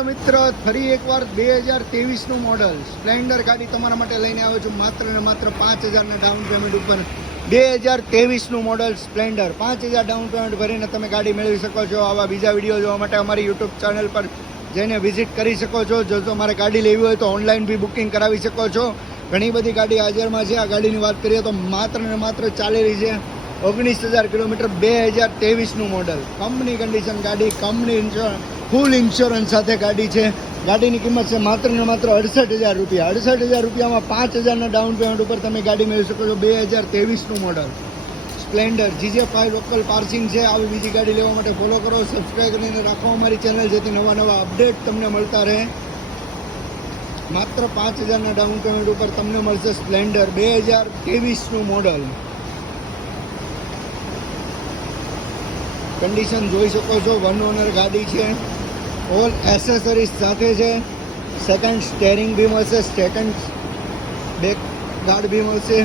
Hello મિત્ર, ફરી એકવાર 2023નું મોડલ સ્પ્લેન્ડર ગાડી તમારા માટે લઈને આવ્યો છું. માત્ર ને માત્ર 5000ના ડાઉન પેમેન્ટ ઉપર 2023નું મોડલ સ્પ્લેન્ડર 5000 ડાઉન પેમેન્ટ ભરીને તમે ગાડી મેળવી શકો છો. આવા બીજા વિડીયો જોવા માટે અમારી યુટ્યુબ ચેનલ પર જઈને વિઝિટ કરી શકો છો. જો તમારે ગાડી લેવી હોય તો ઓનલાઈન બી બુકિંગ કરાવી શકો છો. ઘણી બધી ગાડી હાજરમાં છે. આ ગાડીની વાત કરીએ તો માત્ર ને માત્ર ચાલી રહી છે 19,000 કિલોમીટર, 2023નું મોડલ, કંપની કન્ડિશન ગાડી, કંપની ફૂલ ઇન્સ્યોરન્સ સાથે ગાડી છે. ગાડીની કિંમત છે માત્ર ને માત્ર 68,000 રૂપિયા. 68,000 રૂપિયામાં 5,000ના ડાઉન પેમેન્ટ ઉપર તમે ગાડી મેળવી શકો છો. 2023નું model Splendor GJ5 local passing છે. આવી બીજી ગાડી લેવા માટે ફોલો કરો, સબસ્ક્રાઈબ કરીને રાખો અમારી ચેનલ, જેથી નવા નવા અપડેટ તમને મળતા રહે. માત્ર 5,000ના ડાઉન પેમેન્ટ ઉપર તમને મળશે સ્પ્લેન્ડર 2023નું મોડલ. કન્ડિશન જોઈ શકો છો, 1 ઓનર ગાડી છે. ઓલ એસેસરીઝ સાથે છે. સેકન્ડ સ્ટેરિંગ બી મળશે, સેકન્ડ બેક ગાર્ડ બી મળશે.